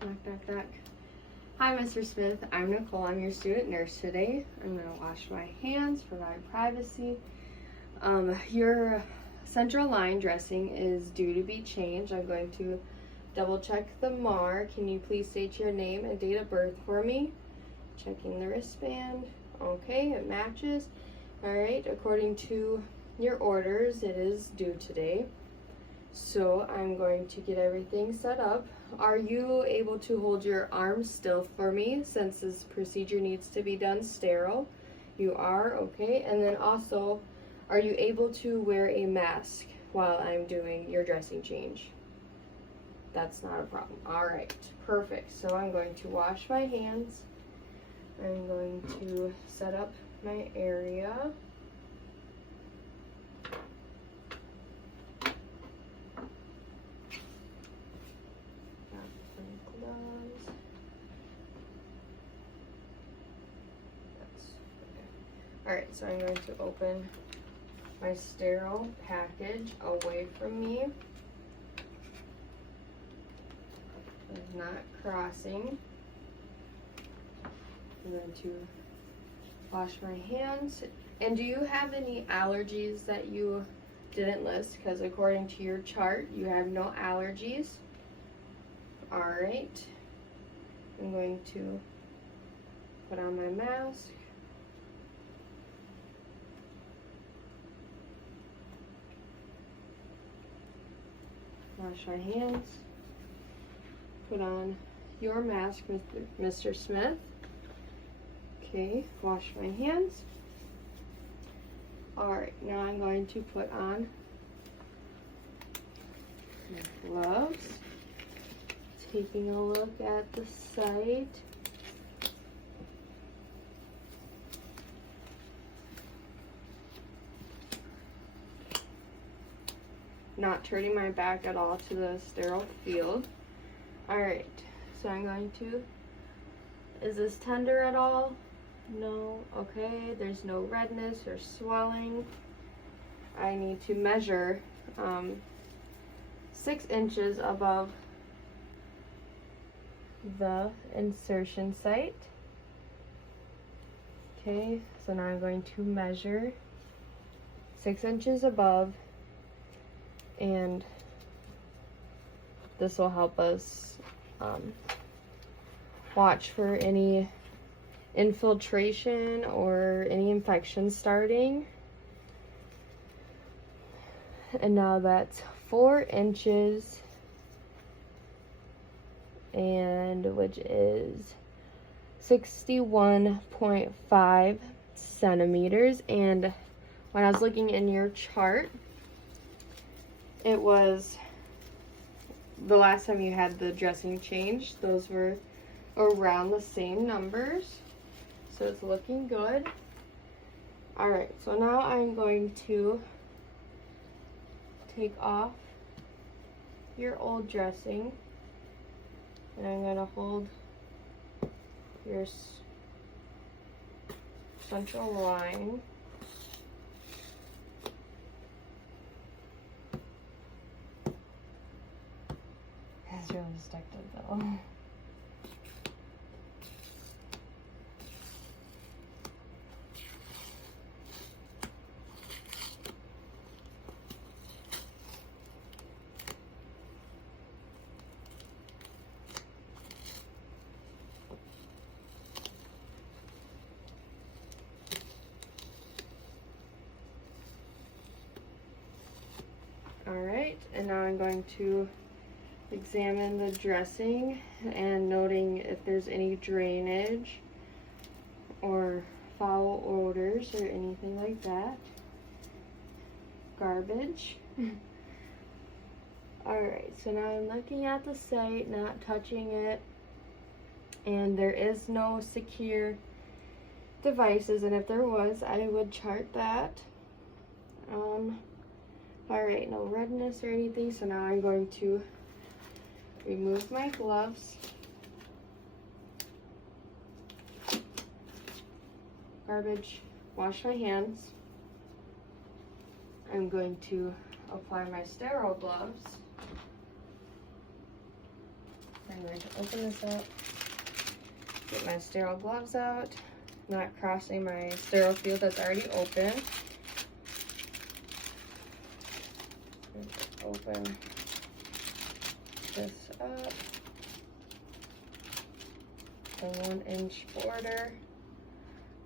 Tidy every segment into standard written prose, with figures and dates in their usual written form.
Knock, knock, knock. Hi, Mr. Smith. I'm Nicole. I'm your student nurse today. I'm going to wash my hands for my privacy. Your central line dressing is due to be changed. I'm going to double check the MAR. Can you please state your name and date of birth for me? Checking the wristband. Okay, it matches. All right, according to your orders, it is due today. So I'm going to get everything set up. Are you able to hold your arms still for me since this procedure needs to be done sterile? You are, okay. And then also, are you able to wear a mask while I'm doing your dressing change? That's not a problem. All right, perfect. So I'm going to wash my hands. I'm going to set up my area. Alright, so I'm going to open my sterile package away from me. It's not crossing. I'm going to wash my hands. And do you have any allergies that you didn't list? Because according to your chart, you have no allergies. Alright. I'm going to put on my mask. Wash my hands. Put on your mask, Mr. Smith. Okay, wash my hands. Alright, now I'm going to put on my gloves. Taking a look at the site. Not turning my back at all to the sterile field. Alright, so I'm going to, is this tender at all? No, okay, there's no redness or swelling. I need to measure 6 inches above the insertion site. Okay, so now I'm going to measure 6 inches above, and this will help us watch for any infiltration or any infection starting. And now that's 4 inches, and which is 61.5 centimeters. And when I was looking in your chart, it was the last time you had the dressing changed, those were around the same numbers, so it's looking good. All right, so now I'm going to take off your old dressing, and I'm going to hold your central line. It's really stuck to though. Alright, and now I'm going to examine the dressing and noting if there's any drainage or foul odors or anything like that. Garbage. Alright, so now I'm looking at the site, not touching it, and there is no secure devices, and if there was, I would chart that. Alright, no redness or anything, so now I'm going to remove my gloves. Garbage. Wash my hands. I'm going to apply my sterile gloves. Bring my going to open this up, get my sterile gloves out, not crossing my sterile field that's already open. Open this up, a 1-inch border.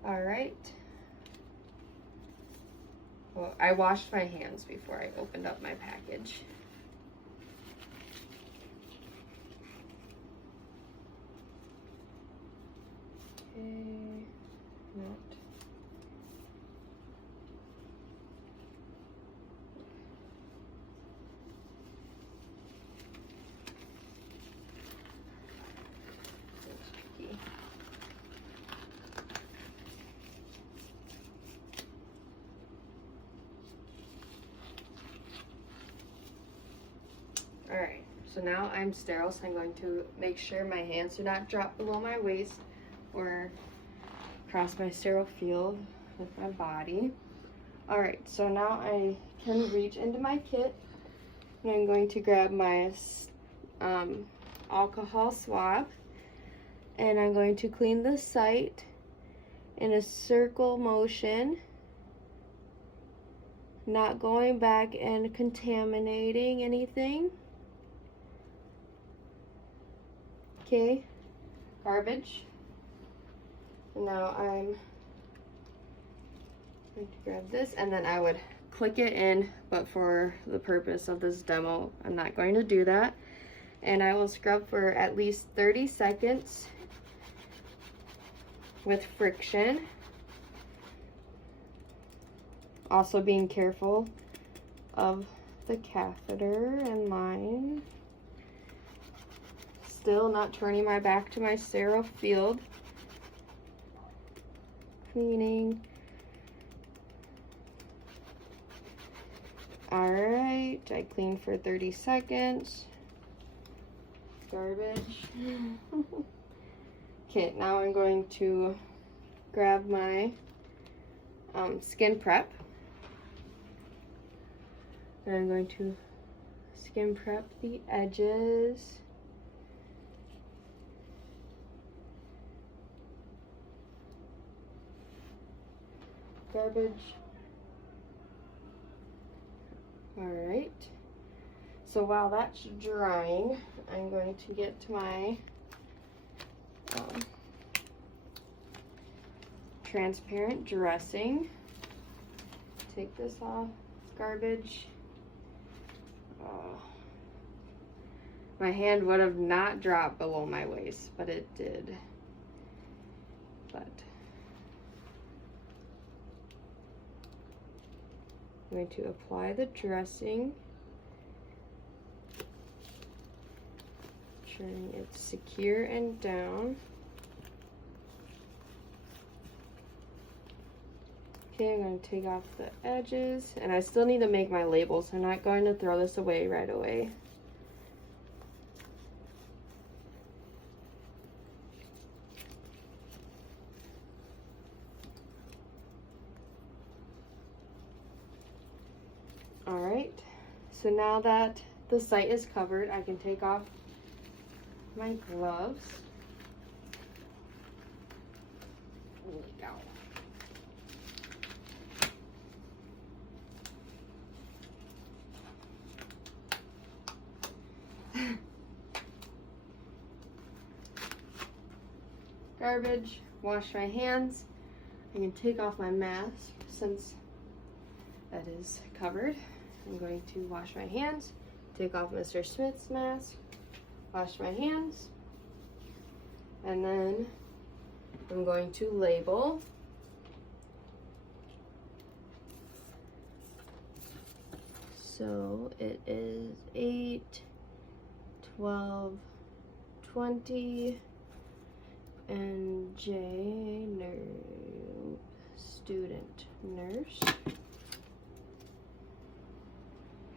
All right. Well, I washed my hands before I opened up my package. Okay, not. All right, so now I'm sterile, so I'm going to make sure my hands do not drop below my waist or cross my sterile field with my body. All right, so now I can reach into my kit, and I'm going to grab my alcohol swab, and I'm going to clean the site in a circle motion, not going back and contaminating anything. Okay, garbage. Now I'm going to grab this, and then I would click it in, but for the purpose of this demo, I'm not going to do that. And I will scrub for at least 30 seconds with friction. Also being careful of the catheter and line. Still not turning my back to my sterile field. Cleaning. Alright, I cleaned for 30 seconds. Garbage. Okay, now I'm going to grab my skin prep. And I'm going to skin prep the edges. Garbage. All right. So while that's drying, I'm going to get to my transparent dressing. Take this off. It's garbage. My hand would have not dropped below my waist, but it did. But I'm going to apply the dressing, ensuring it's secure and down. Okay, I'm going to take off the edges, and I still need to make my label, so I'm not going to throw this away right away. Alright, so now that the site is covered, I can take off my gloves. There we go. Garbage, wash my hands. I can take off my mask since that is covered. I'm going to wash my hands, take off Mr. Smith's mask, wash my hands, and then I'm going to label. So it is 8, 12, 20, and J, student nurse.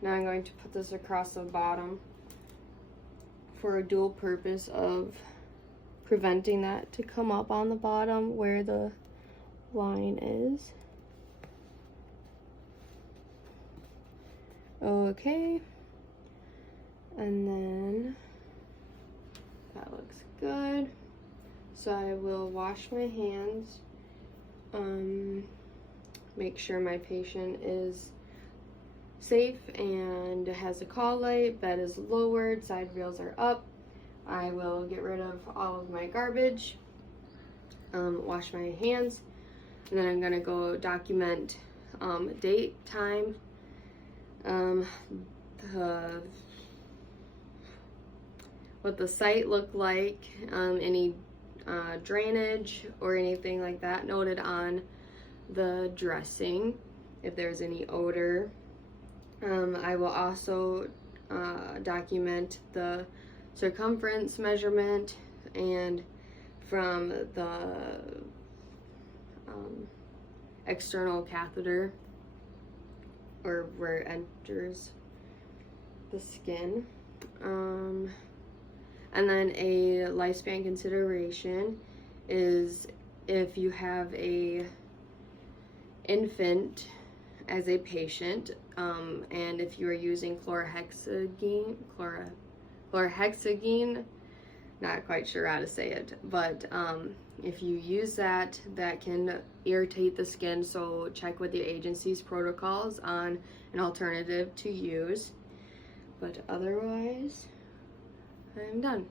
Now I'm going to put this across the bottom for a dual purpose of preventing that to come up on the bottom where the line is. Okay, and then that good. So I will wash my hands, make sure my patient is safe and has a call light, bed is lowered, side rails are up. I will get rid of all of my garbage, wash my hands, and then I'm gonna go document date, time, what the site looked like, any drainage or anything like that noted on the dressing, if there's any odor. I will also document the circumference measurement and from the external catheter, or where it enters the skin. And then a lifespan consideration is if you have a infant as a patient, and if you are using chlorhexidine, not quite sure how to say it, but if you use that, that can irritate the skin, so check with the agency's protocols on an alternative to use. But otherwise, I'm done.